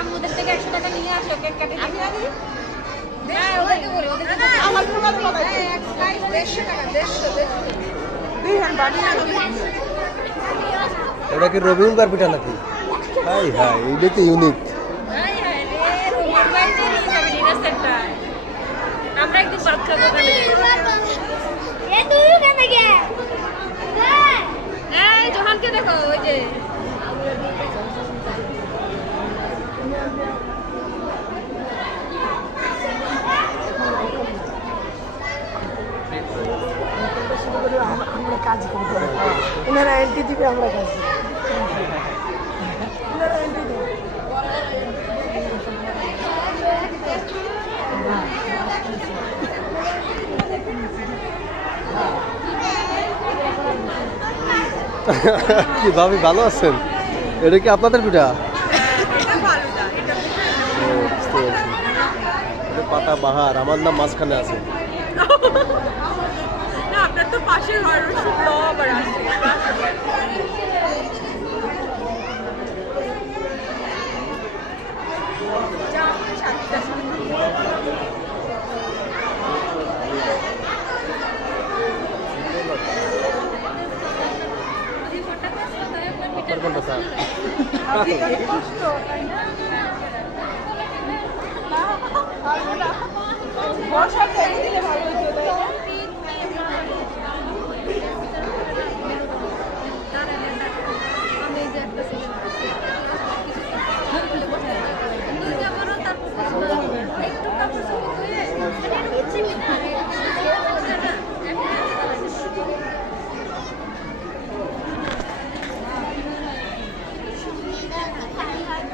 আম্মুদের থেকে 100 টাকা নিয়ে আসো কেক কাটে দিবি। এটা কি রবিবার পিঠা নাকি? হাই হাই, এটা তো ইউনিক। আমরা একটু ভাত খাবো জোহানকে দেখো ওই যে আমরা কাজ করবো, ওনারা এন্ট্রি দিবে, আমরা কাজ করবো। ওনারা এন্ট্রি দিবে। কি ভাবি ভালো আছেন? এটা কি আপনাদের পিঠা? পাতা বাহার, আমার নাম মাঝখানে আছে। আপনার তো পাশে ঘর শুনলো আবার আসে কোনটা স্যার? বর্ষা দিলে ভালো হতো।